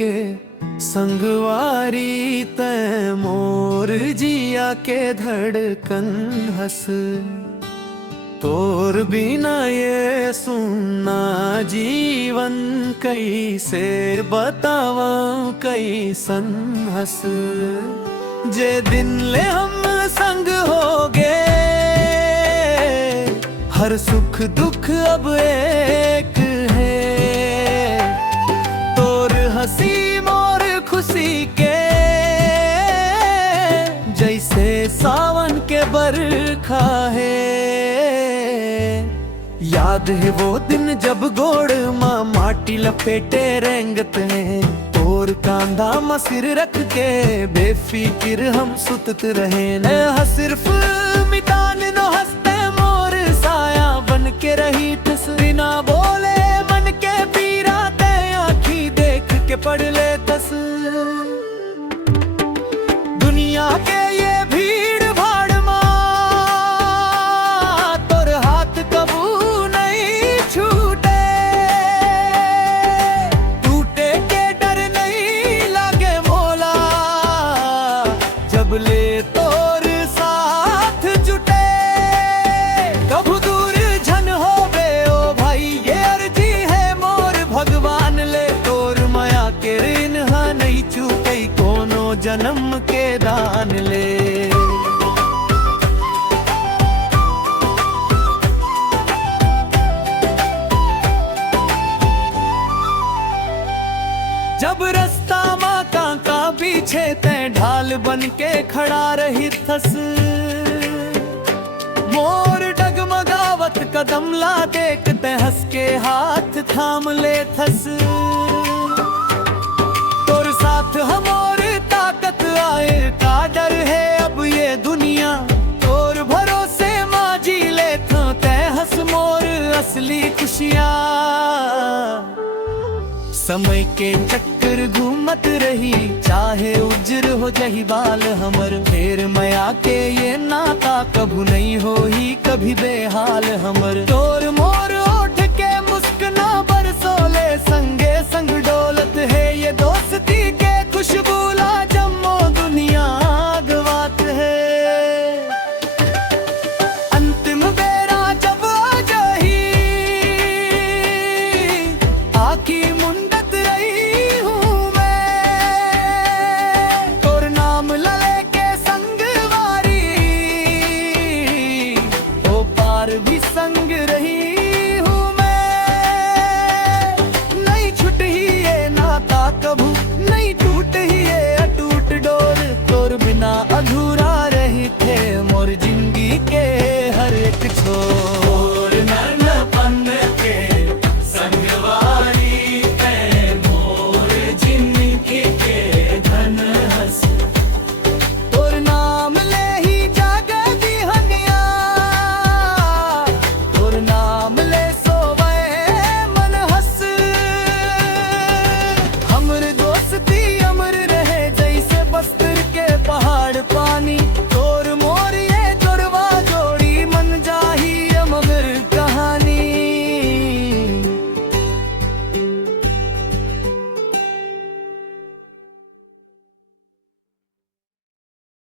के संगवारी तै मोर जिया के धड़कन हस। तोर बिना ये सुनना जीवन कैसे बतावा कैसन हस। जे दिन ले हम संग होगे हर सुख दुख अब एक है। तोर हंसी मोर खुशी के जैसे सावन के बरखा है। याद है वो दिन जब गोड़ माँ माटी लपेटे रेंगत हैं। तोर कांधा में सिर रख के बेफिक्र हम सुतत रहे न। सिर्फ मितान नो हंसते मोर साया बन के रही तस। बिना बोले मन के पीरा ते आँखी देख के पढ़ ले तस। दुनिया के ये भीड़ भाड़ माँ तोर हाथ कबू नहीं छूटे। टूटे के डर नहीं लागे मोला जब ले तोर साथ जुटे। कभू दूर झन होवे ओ भाई ये अर्जी है मोर भगवान ले। तोर माया के ऋण नहीं चूके कोनो जन्म के दान ले। जब रास्ता माँ का पीछे ते ढाल बन के खड़ा रही थस। मोर डगमगावत कदम ला देख ते हंस के हाथ थाम ले थस। तोर साथ हमोर ताकत आए का डर है अब ये दुनिया। तोर भरोसे माँ जी ले थो ते हंस मोर असली खुशियाँ। समय के चक्कर घूमत रही चाहे उज्र हो जही बाल हमर। फेर मया के ये नाता कभू नहीं हो ही कभी बेहाल हमर। तोर मोर उठ के मुस्कना बरसोले संगे संग डोलत है ये